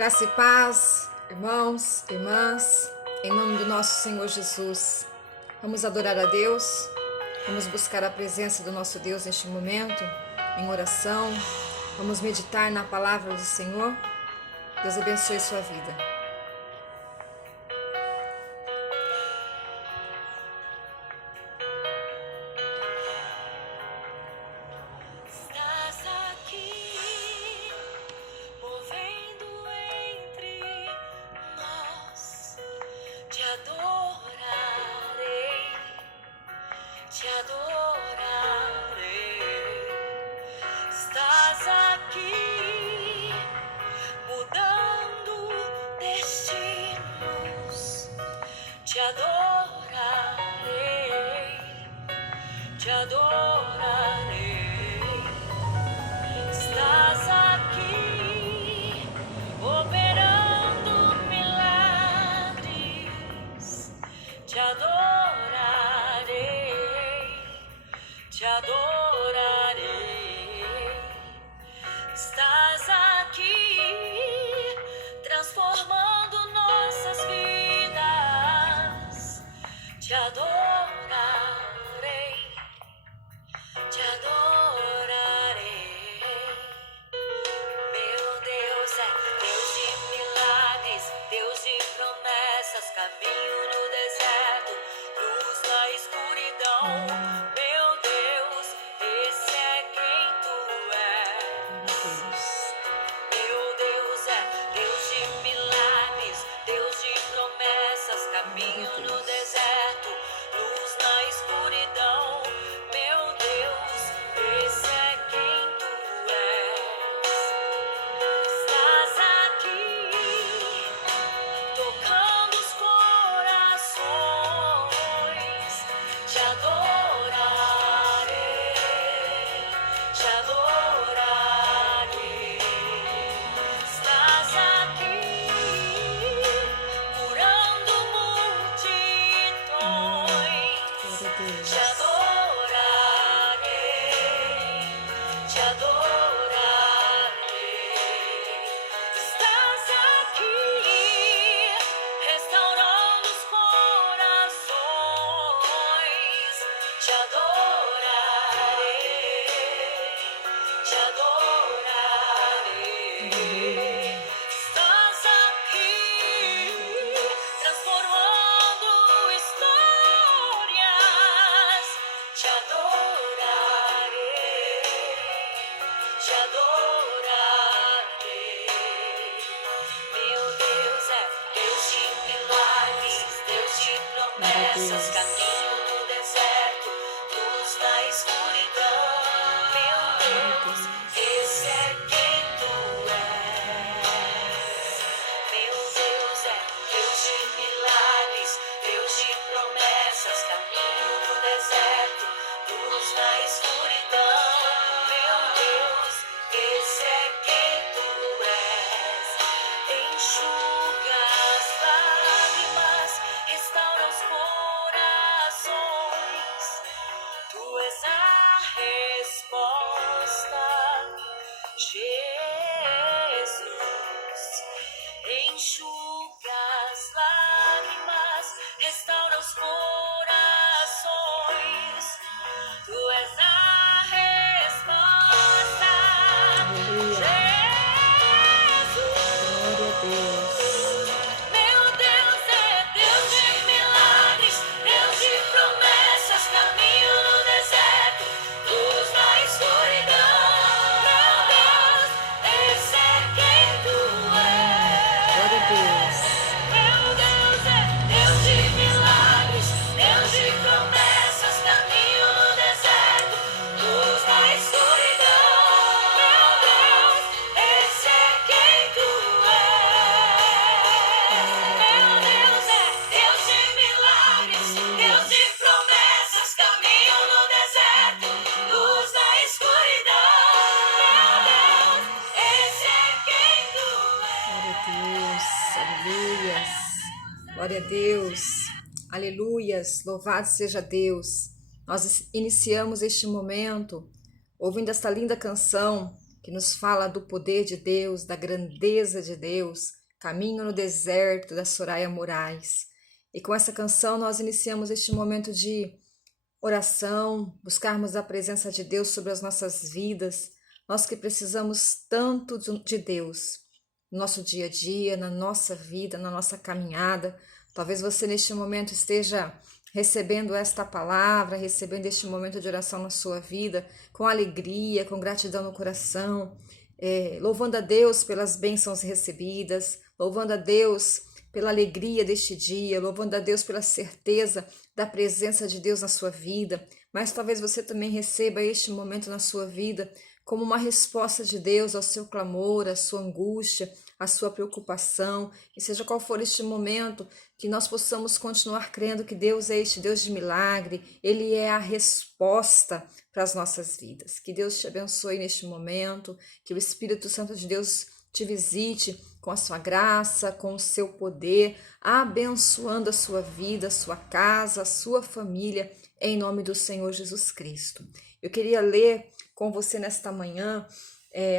Graça e paz, irmãos, irmãs, em nome do nosso Senhor Jesus. Vamos adorar a Deus, vamos buscar a presença do nosso Deus neste momento, em oração. Vamos meditar na palavra do Senhor. Deus abençoe sua vida. Te adorarei, estás aqui, mudando destinos. Te adorarei, te adorarei, estás aqui, operando milagres. Te adorarei. Te adorarei, estás aqui, transformando nossas vidas. Te adorarei, te adorarei. Meu Deus é Deus de milagres, Deus de promessas, caminho no deserto, luz na escuridão. Caminho no deserto, luz na escuridão. Meu Deus, esse é quem tu és. Estás aqui, tocando os corações. Te adorarei, te adorarei. Estás aqui, te adorarei, te adorarei. Estás aqui, restaurando os corações. Te adorarei, te adorarei. Estás aqui, transformando histórias. Te adorarei, te adorarei. Meu Deus é Deus de milagres, Deus de promessas, caminho no deserto, luz na escuridão. Meu Deus, esse é quem tu és. Meu Deus é Deus de milagres, Deus de promessas, caminho no deserto, luz na escuridão. Meu Deus, esse é quem tu és. Enxuga as lágrimas, restaura os corações. Tu és a resposta, Jesus. Enxuga as lágrimas, restaura os corações. Tu és a resposta, Jesus. Meu Deus é Deus de milagres, Deus de promessas, caminho no deserto, luz na escuridão. Meu Deus, esse é quem tu és. Glória a Deus. Meu Deus é Deus de milagres, Deus de promessas, caminho no deserto, luz na escuridão. Meu Deus, esse é quem tu és. Meu Deus é Deus de milagres, Deus de promessas, caminho no deserto, luz na escuridão. Meu Deus, esse é quem tu és. Glória a Deus, aleluias. Glória a Deus, aleluias. Louvado seja Deus. Nós iniciamos este momento ouvindo esta linda canção que nos fala do poder de Deus, da grandeza de Deus, Caminho no Deserto, da Soraya Moraes. E com essa canção nós iniciamos este momento de oração, buscarmos a presença de Deus sobre as nossas vidas, nós que precisamos tanto de Deus no nosso dia a dia, na nossa vida, na nossa caminhada. Talvez você neste momento esteja recebendo esta palavra, recebendo este momento de oração na sua vida, com alegria, com gratidão no coração, louvando a Deus pelas bênçãos recebidas, louvando a Deus pela alegria deste dia, louvando a Deus pela certeza da presença de Deus na sua vida. Mas talvez você também receba este momento na sua vida como uma resposta de Deus ao seu clamor, à sua angústia, à sua preocupação, e seja qual for este momento, que nós possamos continuar crendo que Deus é este Deus de milagre, Ele é a resposta para as nossas vidas. Que Deus te abençoe neste momento, que o Espírito Santo de Deus te visite com a sua graça, com o seu poder, abençoando a sua vida, a sua casa, a sua família, em nome do Senhor Jesus Cristo. Eu queria ler com você nesta manhã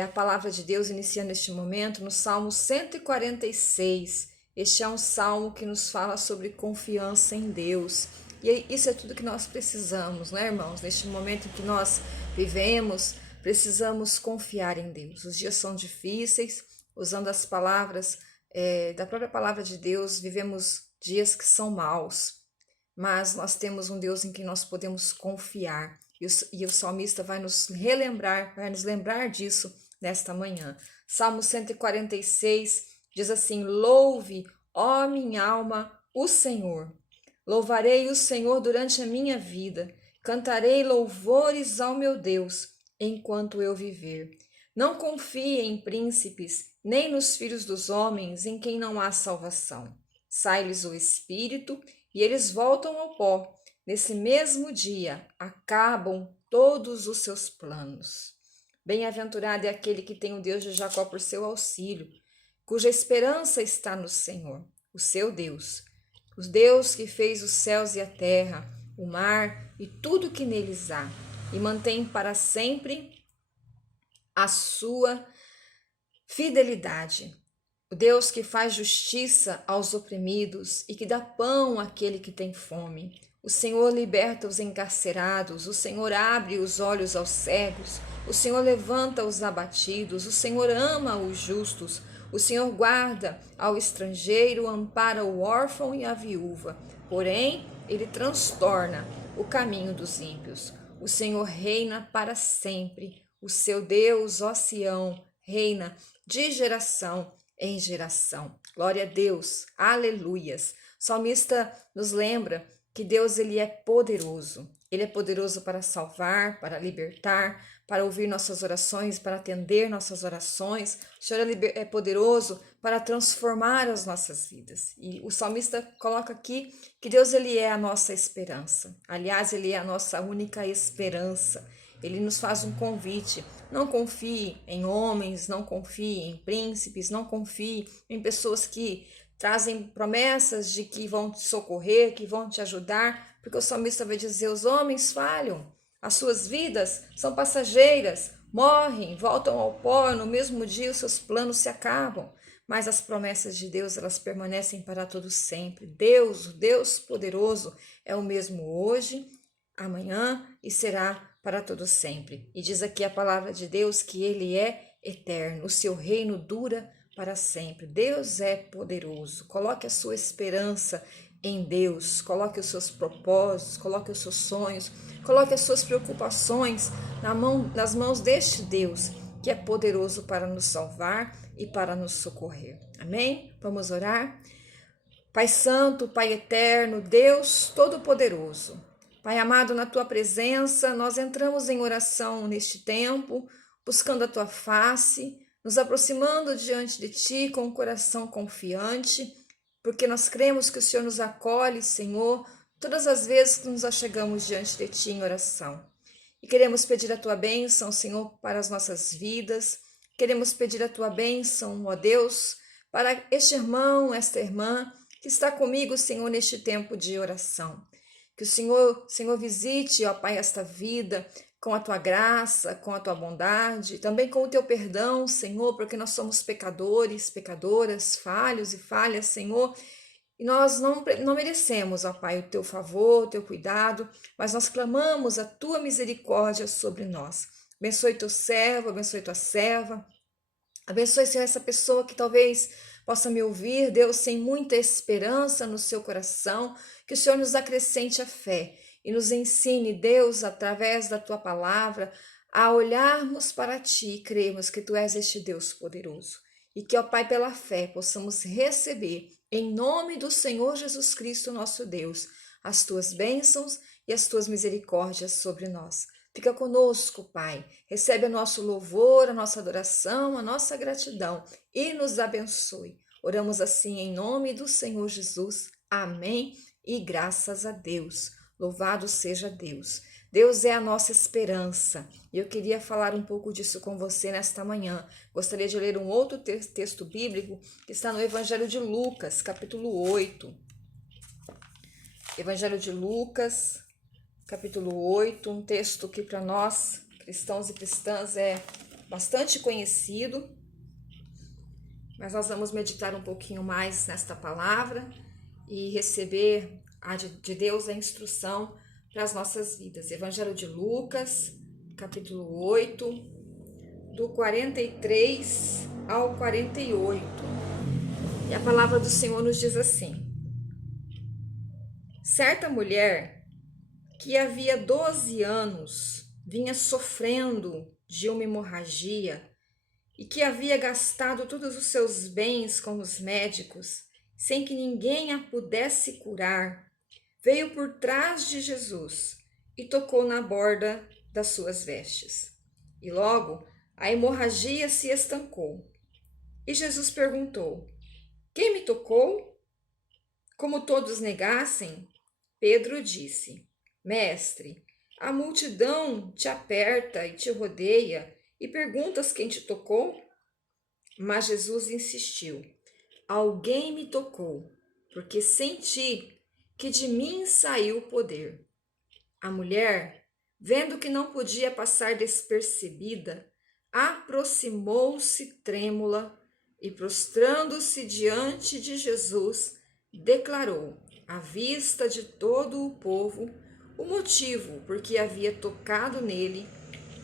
a palavra de Deus, iniciando neste momento, no Salmo 146. Este é um salmo que nos fala sobre confiança em Deus. E isso é tudo que nós precisamos, né, irmãos? Neste momento em que nós vivemos, precisamos confiar em Deus. Os dias são difíceis, usando as palavras da própria palavra de Deus, vivemos dias que são maus, mas nós temos um Deus em quem nós podemos confiar. E o salmista vai nos relembrar, vai nos lembrar disso nesta manhã. Salmo 146 diz assim: louve, ó minha alma, o Senhor. Louvarei o Senhor durante a minha vida. Cantarei louvores ao meu Deus enquanto eu viver. Não confie em príncipes, nem nos filhos dos homens em quem não há salvação. Sai-lhes o espírito e eles voltam ao pó. Nesse mesmo dia acabam todos os seus planos. Bem-aventurado é aquele que tem o Deus de Jacó por seu auxílio, cuja esperança está no Senhor, o seu Deus. O Deus que fez os céus e a terra, o mar e tudo que neles há, e mantém para sempre a sua fidelidade. O Deus que faz justiça aos oprimidos e que dá pão àquele que tem fome. O Senhor liberta os encarcerados, o Senhor abre os olhos aos cegos, o Senhor levanta os abatidos, o Senhor ama os justos, o Senhor guarda ao estrangeiro, ampara o órfão e a viúva, porém ele transtorna o caminho dos ímpios. O Senhor reina para sempre, o seu Deus, ó Sião, reina de geração em geração. Glória a Deus, aleluias. O salmista nos lembra que Deus ele é poderoso. Ele é poderoso para salvar, para libertar, para ouvir nossas orações, para atender nossas orações. O Senhor é poderoso para transformar as nossas vidas. E o salmista coloca aqui que Deus ele é a nossa esperança. Aliás, ele é a nossa única esperança. Ele nos faz um convite. Não confie em homens, não confie em príncipes, não confie em pessoas que trazem promessas de que vão te socorrer, que vão te ajudar, porque o salmista vai dizer: os homens falham, as suas vidas são passageiras, morrem, voltam ao pó, no mesmo dia os seus planos se acabam, mas as promessas de Deus, elas permanecem para todo sempre. Deus, o Deus poderoso, é o mesmo hoje, amanhã e será para todo sempre. E diz aqui a palavra de Deus que ele é eterno, o seu reino dura para sempre. Deus é poderoso. Coloque a sua esperança em Deus, coloque os seus propósitos, coloque os seus sonhos, coloque as suas preocupações nas mãos deste Deus, que é poderoso para nos salvar e para nos socorrer. Amém? Vamos orar? Pai Santo, Pai Eterno, Deus Todo-Poderoso, Pai amado, na Tua presença, nós entramos em oração neste tempo, buscando a Tua face, nos aproximando diante de Ti com um coração confiante, porque nós cremos que o Senhor nos acolhe, Senhor, todas as vezes que nos achegamos diante de Ti em oração. E queremos pedir a Tua bênção, Senhor, para as nossas vidas, queremos pedir a Tua bênção, ó Deus, para este irmão, esta irmã, que está comigo, Senhor, neste tempo de oração. Que o Senhor visite, ó Pai, esta vida com a tua graça, com a tua bondade, também com o teu perdão, Senhor, porque nós somos pecadores, pecadoras, falhos e falhas, Senhor, e nós não merecemos, ó Pai, o teu favor, o teu cuidado, mas nós clamamos a tua misericórdia sobre nós. Abençoe teu servo, abençoe tua serva, abençoe, Senhor, essa pessoa que talvez possa me ouvir, Deus, sem muita esperança no seu coração, que o Senhor nos acrescente a fé e nos ensine, Deus, através da tua palavra, a olharmos para ti e crermos que tu és este Deus poderoso. E que, ó Pai, pela fé, possamos receber, em nome do Senhor Jesus Cristo, nosso Deus, as tuas bênçãos e as tuas misericórdias sobre nós. Fica conosco, Pai. Recebe o nosso louvor, a nossa adoração, a nossa gratidão e nos abençoe. Oramos assim em nome do Senhor Jesus. Amém. E graças a Deus. Louvado seja Deus. Deus é a nossa esperança. E eu queria falar um pouco disso com você nesta manhã. Gostaria de ler um outro texto bíblico que está no Evangelho de Lucas, capítulo 8. Evangelho de Lucas, capítulo 8, um texto que para nós, cristãos e cristãs, é bastante conhecido, mas nós vamos meditar um pouquinho mais nesta palavra e receber de Deus a instrução para as nossas vidas. Evangelho de Lucas, capítulo 8, do 43 ao 48. E a palavra do Senhor nos diz assim: certa mulher que havia 12 anos vinha sofrendo de uma hemorragia e que havia gastado todos os seus bens com os médicos, sem que ninguém a pudesse curar, veio por trás de Jesus e tocou na borda das suas vestes. E logo a hemorragia se estancou. E Jesus perguntou: quem me tocou? Como todos negassem, Pedro disse: Mestre, a multidão te aperta e te rodeia e perguntas quem te tocou? Mas Jesus insistiu: alguém me tocou, porque senti que de mim saiu o poder. A mulher, vendo que não podia passar despercebida, aproximou-se trêmula e, prostrando-se diante de Jesus, declarou, à vista de todo o povo, o motivo por que havia tocado nele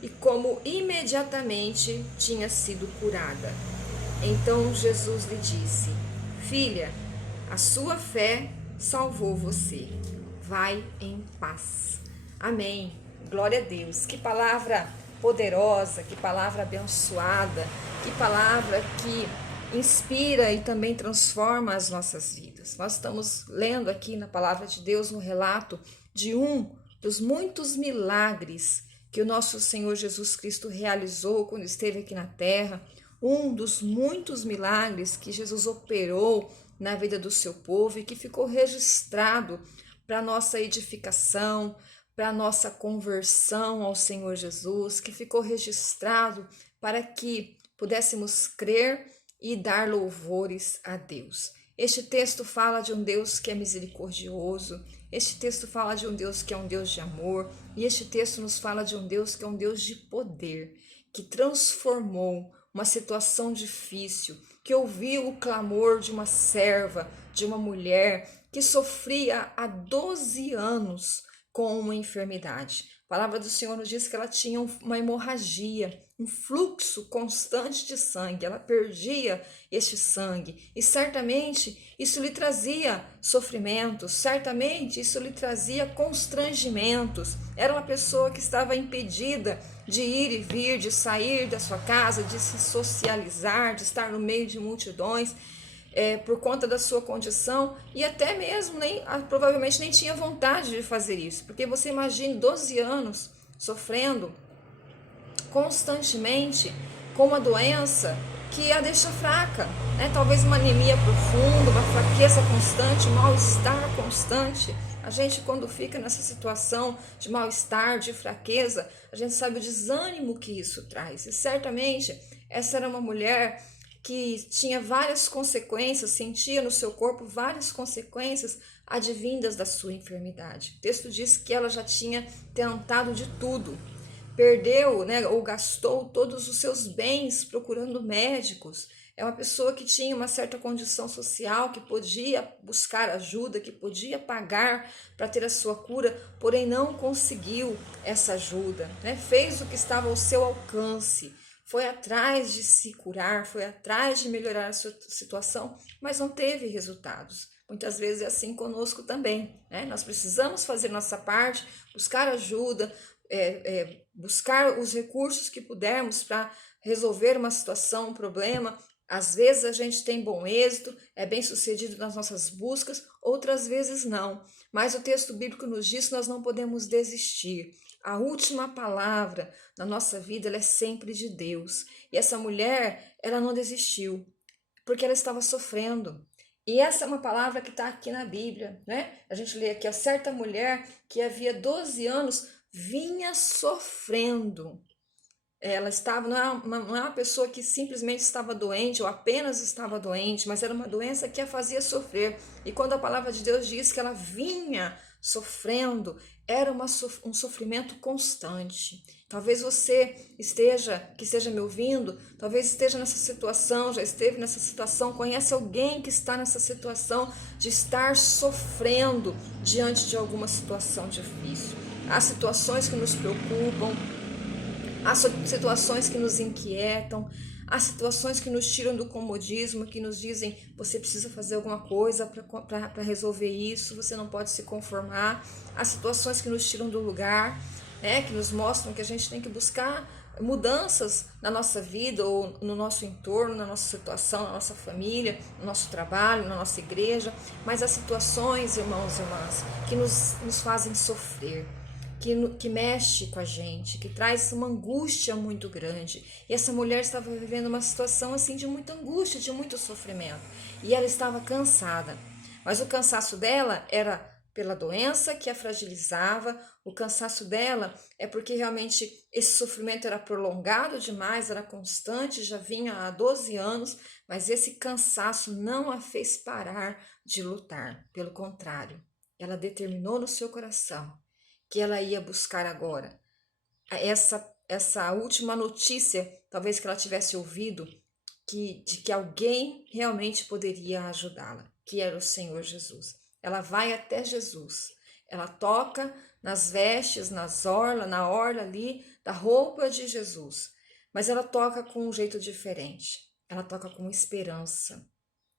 e como imediatamente tinha sido curada. Então Jesus lhe disse: filha, a sua fé salvou você. Vai em paz. Amém. Glória a Deus. Que palavra poderosa, que palavra abençoada, que palavra que inspira e também transforma as nossas vidas. Nós estamos lendo aqui na palavra de Deus um relato de um dos muitos milagres que o nosso Senhor Jesus Cristo realizou quando esteve aqui na terra, um dos muitos milagres que Jesus operou na vida do seu povo e que ficou registrado para nossa edificação, para nossa conversão ao Senhor Jesus, que ficou registrado para que pudéssemos crer e dar louvores a Deus. Este texto fala de um Deus que é misericordioso, este texto fala de um Deus que é um Deus de amor, e este texto nos fala de um Deus que é um Deus de poder, que transformou uma situação difícil, que ouviu o clamor de uma serva, de uma mulher que sofria há 12 anos com uma enfermidade. A palavra do Senhor nos diz que ela tinha uma hemorragia, um fluxo constante de sangue, ela perdia este sangue e certamente isso lhe trazia sofrimentos, certamente isso lhe trazia constrangimentos. Era uma pessoa que estava impedida de ir e vir, de sair da sua casa, de se socializar, de estar no meio de multidões, por conta da sua condição, e até mesmo provavelmente nem tinha vontade de fazer isso, porque você imagine 12 anos sofrendo constantemente com uma doença que a deixa fraca, né? Talvez uma anemia profunda, uma fraqueza constante, um mal-estar constante. A gente, quando fica nessa situação de mal-estar, de fraqueza, a gente sabe o desânimo que isso traz, e certamente essa era uma mulher que tinha várias consequências, sentia no seu corpo várias consequências advindas da sua enfermidade. O texto diz que ela já tinha tentado de tudo, perdeu, né, ou gastou todos os seus bens procurando médicos. É uma pessoa que tinha uma certa condição social, que podia buscar ajuda, que podia pagar para ter a sua cura, porém não conseguiu essa ajuda, né? Fez o que estava ao seu alcance, foi atrás de se curar, foi atrás de melhorar a sua situação, mas não teve resultados. Muitas vezes é assim conosco também, né? Nós precisamos fazer nossa parte, buscar ajuda, buscar os recursos que pudermos para resolver uma situação, um problema. Às vezes a gente tem bom êxito, é bem sucedido nas nossas buscas, outras vezes não. Mas o texto bíblico nos diz que nós não podemos desistir. A última palavra na nossa vida ela é sempre de Deus. E essa mulher, ela não desistiu, porque ela estava sofrendo. E essa é uma palavra que está aqui na Bíblia, né? A gente lê aqui, a certa mulher que havia 12 anos vinha sofrendo. Ela estava, não é uma pessoa que simplesmente estava doente ou apenas estava doente, mas era uma doença que a fazia sofrer. E quando a palavra de Deus diz que ela vinha sofrendo, era um sofrimento constante. Talvez você que esteja me ouvindo, talvez esteja nessa situação, já esteve nessa situação, conhece alguém que está nessa situação de estar sofrendo diante de alguma situação difícil. Há situações que nos preocupam, há situações que nos inquietam, há situações que nos tiram do comodismo, que nos dizem, você precisa fazer alguma coisa para resolver isso, você não pode se conformar. Há situações que nos tiram do lugar, né, que nos mostram que a gente tem que buscar mudanças na nossa vida ou no nosso entorno, na nossa situação, na nossa família, no nosso trabalho, na nossa igreja. Mas há situações, irmãos e irmãs, que nos fazem sofrer, que mexe com a gente, que traz uma angústia muito grande. E essa mulher estava vivendo uma situação assim de muita angústia, de muito sofrimento. E ela estava cansada. Mas o cansaço dela era pela doença que a fragilizava, o cansaço dela é porque realmente esse sofrimento era prolongado demais, era constante, já vinha há 12 anos, mas esse cansaço não a fez parar de lutar. Pelo contrário, ela determinou no seu coração que ela ia buscar agora essa última notícia, talvez que ela tivesse ouvido, de que alguém realmente poderia ajudá-la, que era o Senhor Jesus. Ela vai até Jesus, ela toca nas vestes, na orla ali da roupa de Jesus, mas ela toca com um jeito diferente, ela toca com esperança,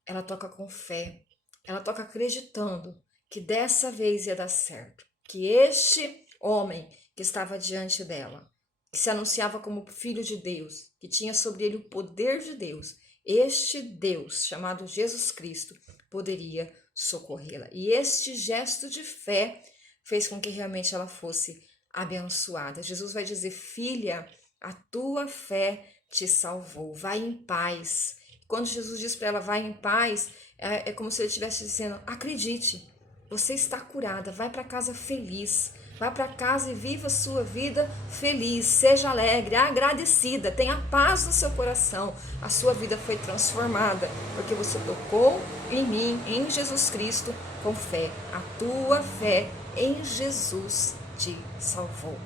ela toca com fé, ela toca acreditando que dessa vez ia dar certo, que este homem que estava diante dela, que se anunciava como filho de Deus, que tinha sobre ele o poder de Deus, este Deus chamado Jesus Cristo poderia socorrê-la. E este gesto de fé fez com que realmente ela fosse abençoada. Jesus vai dizer, filha, a tua fé te salvou, vai em paz. Quando Jesus diz para ela, vai em paz, é como se ele estivesse dizendo, acredite, você está curada, vai para casa feliz, vai para casa e viva a sua vida feliz, seja alegre, agradecida, tenha paz no seu coração. A sua vida foi transformada, porque você tocou em mim, em Jesus Cristo, com fé. A tua fé em Jesus te salvou.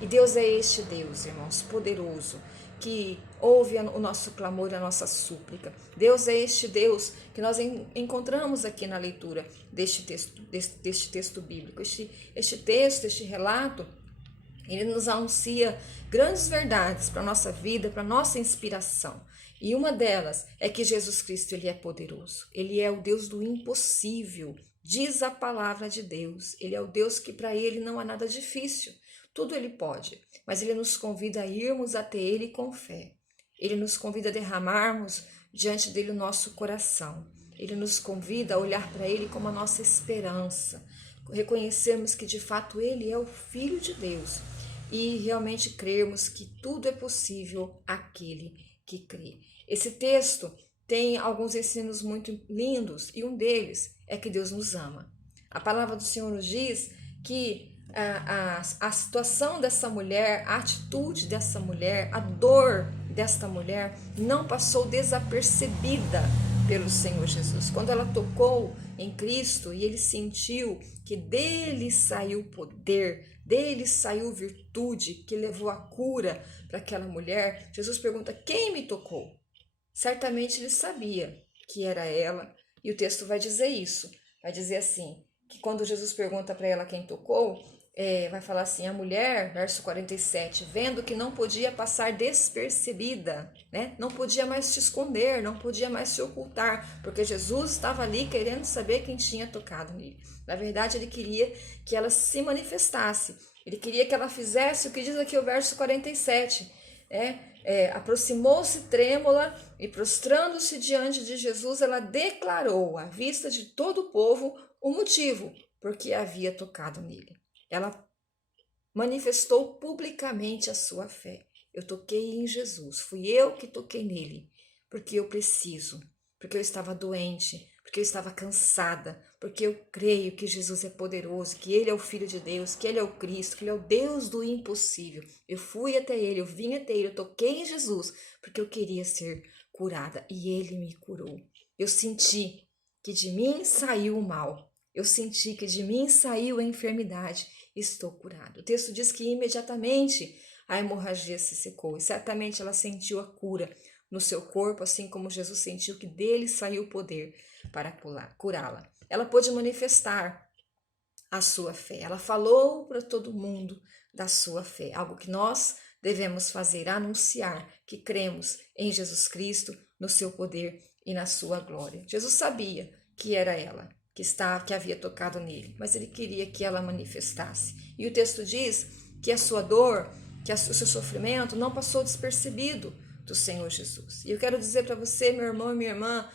E Deus é este Deus, irmãos, poderoso, que ouve o nosso clamor, a nossa súplica. Deus é este Deus que nós encontramos aqui na leitura deste texto bíblico. Este relato, ele nos anuncia grandes verdades para a nossa vida, para a nossa inspiração. E uma delas é que Jesus Cristo, ele é poderoso. Ele é o Deus do impossível, diz a palavra de Deus. Ele é o Deus que para ele não há nada difícil. Tudo ele pode, mas ele nos convida a irmos até ele com fé. Ele nos convida a derramarmos diante dele o nosso coração. Ele nos convida a olhar para ele como a nossa esperança, reconhecermos que de fato ele é o Filho de Deus e realmente crermos que tudo é possível àquele que crê. Esse texto tem alguns ensinos muito lindos e um deles é que Deus nos ama. A palavra do Senhor nos diz que a situação dessa mulher, a atitude dessa mulher, a dor desta mulher não passou desapercebida pelo Senhor Jesus. Quando ela tocou em Cristo e ele sentiu que dele saiu poder, dele saiu virtude, que levou a cura para aquela mulher, Jesus pergunta: quem me tocou? Certamente ele sabia que era ela, e o texto vai dizer isso. Vai dizer assim, que quando Jesus pergunta para ela quem tocou, vai falar assim: a mulher, verso 47, vendo que não podia passar despercebida, né? Não podia mais se esconder, não podia mais se ocultar, porque Jesus estava ali querendo saber quem tinha tocado nele. Na verdade, ele queria que ela se manifestasse, ele queria que ela fizesse o que diz aqui o verso 47, aproximou-se trêmula e, prostrando-se diante de Jesus, ela declarou à vista de todo o povo o motivo por que havia tocado nele. Ela manifestou publicamente a sua fé. Eu toquei em Jesus, fui eu que toquei nele, porque eu preciso, porque eu estava doente, porque eu estava cansada, porque eu creio que Jesus é poderoso, que ele é o Filho de Deus, que ele é o Cristo, que ele é o Deus do impossível. Eu fui até ele, eu vim até ele, eu toquei em Jesus, porque eu queria ser curada e ele me curou. Eu senti que de mim saiu o mal. Eu senti que de mim saiu a enfermidade. Estou curado. O texto diz que imediatamente a hemorragia se secou e certamente ela sentiu a cura no seu corpo, assim como Jesus sentiu que dele saiu o poder para curá-la. Ela pôde manifestar a sua fé. Ela falou para todo mundo da sua fé, algo que nós devemos fazer, anunciar que cremos em Jesus Cristo, no seu poder e na sua glória. Jesus sabia que era ela que havia tocado nele, mas ele queria que ela manifestasse. E o texto diz que a sua dor, que o seu sofrimento não passou despercebido do Senhor Jesus. E eu quero dizer para você, meu irmão e minha irmã,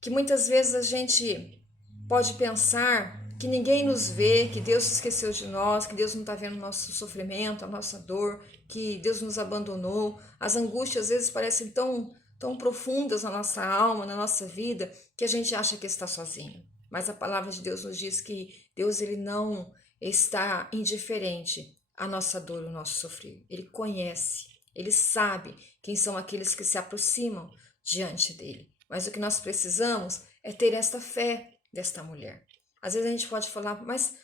que muitas vezes a gente pode pensar que ninguém nos vê, que Deus se esqueceu de nós, que Deus não está vendo o nosso sofrimento, a nossa dor, que Deus nos abandonou. As angústias às vezes parecem tão profundas na nossa alma, na nossa vida, que a gente acha que está sozinho. Mas a palavra de Deus nos diz que Deus ele não está indiferente à nossa dor, ao nosso sofrer. Ele conhece, ele sabe quem são aqueles que se aproximam diante dele. Mas o que nós precisamos é ter esta fé desta mulher. Às vezes a gente pode falar, mas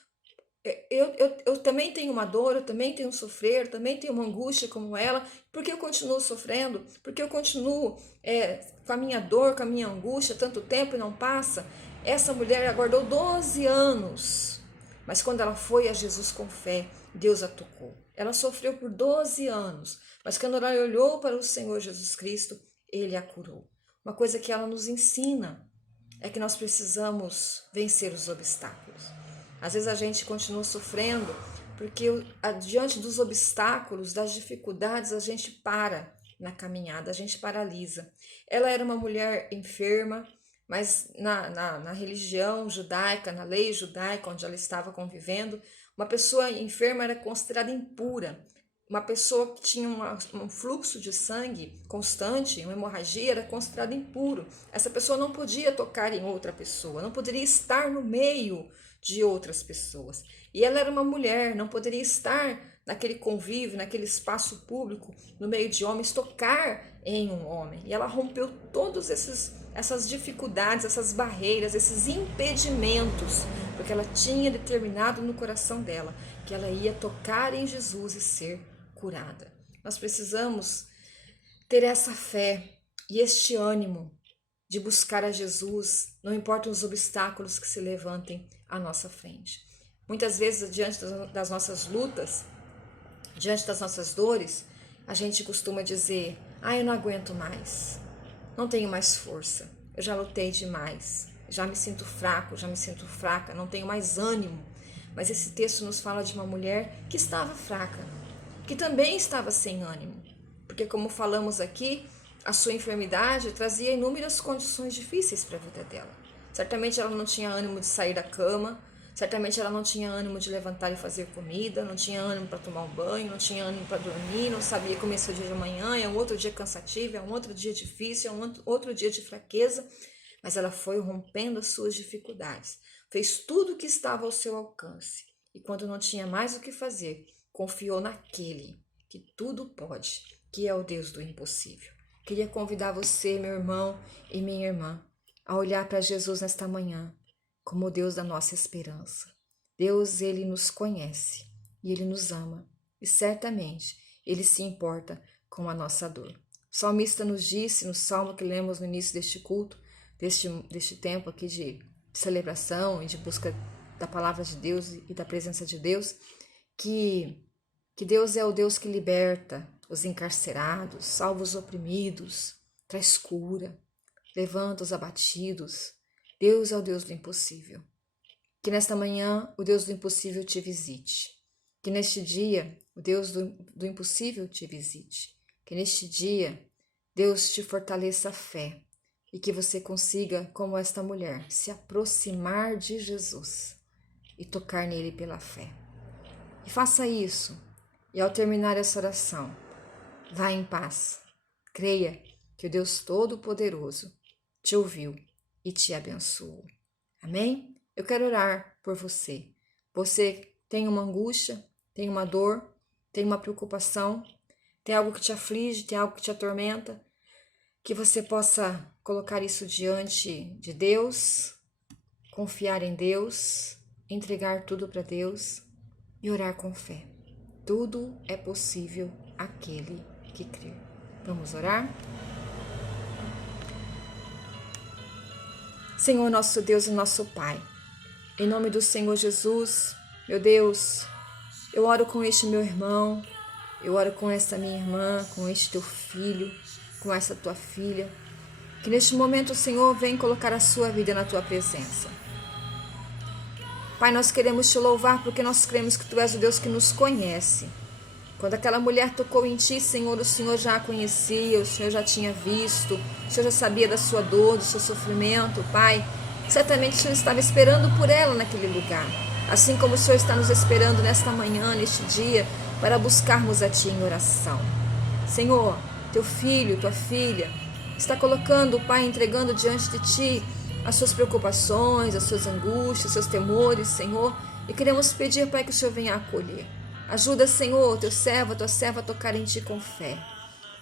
eu também tenho uma dor, eu também tenho um sofrer, eu também tenho uma angústia como ela, porque eu continuo sofrendo, porque eu continuo com a minha dor, com a minha angústia tanto tempo e não passa. Essa mulher aguardou 12 anos, mas quando ela foi a Jesus com fé, Deus a tocou. Ela sofreu por 12 anos, mas quando ela olhou para o Senhor Jesus Cristo, ele a curou. Uma coisa que ela nos ensina é que nós precisamos vencer os obstáculos. Às vezes a gente continua sofrendo porque diante dos obstáculos, das dificuldades, a gente para na caminhada, a gente paralisa. Ela era uma mulher enferma, mas na religião judaica, na lei judaica onde ela estava convivendo, uma pessoa enferma era considerada impura. Uma pessoa que tinha um fluxo de sangue constante, uma hemorragia, era considerada impuro. Essa pessoa não podia tocar em outra pessoa, não poderia estar no meio de outras pessoas. E ela era uma mulher, não poderia estar naquele convívio, naquele espaço público, no meio de homens, tocar em um homem. E ela rompeu todas essas dificuldades, essas barreiras, esses impedimentos, porque ela tinha determinado no coração dela que ela ia tocar em Jesus e ser curada. Nós precisamos ter essa fé e este ânimo de buscar a Jesus, não importam os obstáculos que se levantem à nossa frente. Muitas vezes, diante das nossas lutas, diante das nossas dores, a gente costuma dizer: eu não aguento mais, não tenho mais força, eu já lutei demais, já me sinto fraco, já me sinto fraca, não tenho mais ânimo. Mas esse texto nos fala de uma mulher que estava fraca, que também estava sem ânimo, porque, como falamos aqui, a sua enfermidade trazia inúmeras condições difíceis para a vida dela. Certamente ela não tinha ânimo de sair da cama, certamente ela não tinha ânimo de levantar e fazer comida, não tinha ânimo para tomar um banho, não tinha ânimo para dormir, não sabia como é seu dia de amanhã, é um outro dia cansativo, é um outro dia difícil, é um outro dia de fraqueza, mas ela foi rompendo as suas dificuldades, fez tudo o que estava ao seu alcance e, quando não tinha mais o que fazer, confiou naquele que tudo pode, que é o Deus do impossível. Queria convidar você, meu irmão e minha irmã, a olhar para Jesus nesta manhã como o Deus da nossa esperança. Deus, Ele nos conhece e Ele nos ama e certamente Ele se importa com a nossa dor. O salmista nos disse no salmo que lemos no início deste culto, deste tempo aqui de celebração e de busca da palavra de Deus e da presença de Deus, que Deus é o Deus que liberta os encarcerados, salva os oprimidos, traz cura, levanta os abatidos. Deus é o Deus do impossível. Que nesta manhã o Deus do impossível te visite. Que neste dia o Deus do impossível te visite. Que neste dia Deus te fortaleça a fé e que você consiga, como esta mulher, se aproximar de Jesus e tocar nele pela fé. E faça isso. E ao terminar essa oração, vá em paz. Creia que o Deus Todo-Poderoso te ouviu e te abençoou. Amém? Eu quero orar por você. Você tem uma angústia, tem uma dor, tem uma preocupação, tem algo que te aflige, tem algo que te atormenta, que você possa colocar isso diante de Deus, confiar em Deus, entregar tudo para Deus e orar com fé. Tudo é possível àquele que crê. Vamos orar? Senhor, nosso Deus e nosso Pai, em nome do Senhor Jesus, meu Deus, eu oro com este meu irmão, eu oro com esta minha irmã, com este teu filho, com essa tua filha, que neste momento o Senhor vem colocar a sua vida na tua presença. Pai, nós queremos te louvar porque nós cremos que tu és o Deus que nos conhece. Quando aquela mulher tocou em ti, Senhor, o Senhor já a conhecia, o Senhor já tinha visto, o Senhor já sabia da sua dor, do seu sofrimento, Pai. Certamente o Senhor estava esperando por ela naquele lugar, assim como o Senhor está nos esperando nesta manhã, neste dia, para buscarmos a ti em oração. Senhor, teu filho, tua filha, está colocando, Pai, entregando diante de ti as suas preocupações, as suas angústias, os seus temores, Senhor, e queremos pedir, Pai, que o Senhor venha acolher. Ajuda, Senhor, teu servo, tua serva a tocar em ti com fé.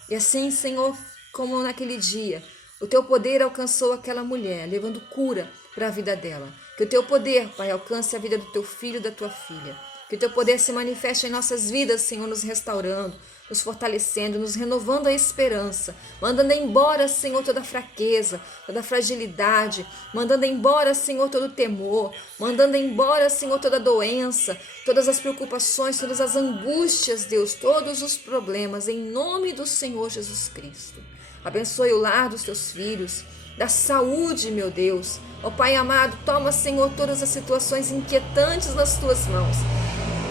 E assim, Senhor, como naquele dia, o teu poder alcançou aquela mulher, levando cura para a vida dela. Que o teu poder, Pai, alcance a vida do teu filho e da tua filha. Que o teu poder se manifeste em nossas vidas, Senhor, nos restaurando, nos fortalecendo, nos renovando a esperança, mandando embora, Senhor, toda fraqueza, toda fragilidade, mandando embora, Senhor, todo temor, mandando embora, Senhor, toda doença, todas as preocupações, todas as angústias, Deus, todos os problemas, em nome do Senhor Jesus Cristo. Abençoe o lar dos teus filhos, da saúde, meu Deus. Ó Pai amado, toma, Senhor, todas as situações inquietantes nas tuas mãos.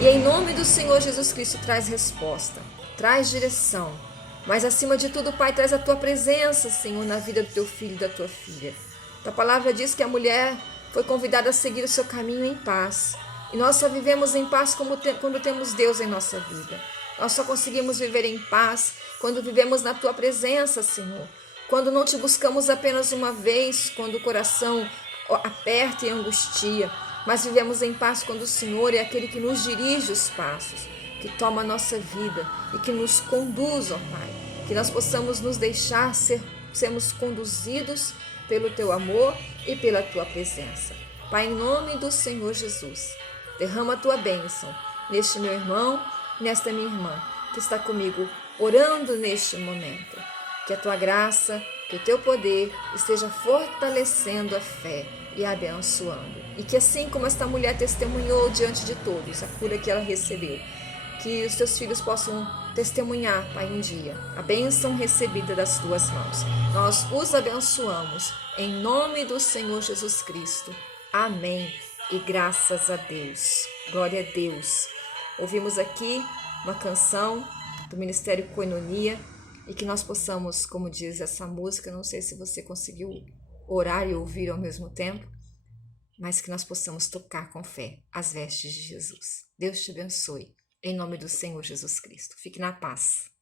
E em nome do Senhor Jesus Cristo, traz resposta, traz direção. Mas acima de tudo, Pai, traz a tua presença, Senhor, na vida do teu filho e da tua filha. A palavra diz que a mulher foi convidada a seguir o seu caminho em paz. E nós só vivemos em paz quando temos Deus em nossa vida. Nós só conseguimos viver em paz quando vivemos na tua presença, Senhor. Quando não te buscamos apenas uma vez, quando o coração aperta e angustia, mas vivemos em paz quando o Senhor é aquele que nos dirige os passos, que toma a nossa vida e que nos conduz, ó Pai. Que nós possamos nos deixar sermos conduzidos pelo teu amor e pela tua presença. Pai, em nome do Senhor Jesus, derrama a tua bênção neste meu irmão, nesta minha irmã, que está comigo orando neste momento. Que a tua graça, que o teu poder esteja fortalecendo a fé e abençoando. E que assim como esta mulher testemunhou diante de todos a cura que ela recebeu, que os teus filhos possam testemunhar, Pai, um dia, a bênção recebida das tuas mãos. Nós os abençoamos em nome do Senhor Jesus Cristo. Amém. E graças a Deus. Glória a Deus. Ouvimos aqui uma canção do Ministério Koinonia e que nós possamos, como diz essa música, não sei se você conseguiu orar e ouvir ao mesmo tempo, mas que nós possamos tocar com fé as vestes de Jesus. Deus te abençoe, em nome do Senhor Jesus Cristo. Fique na paz.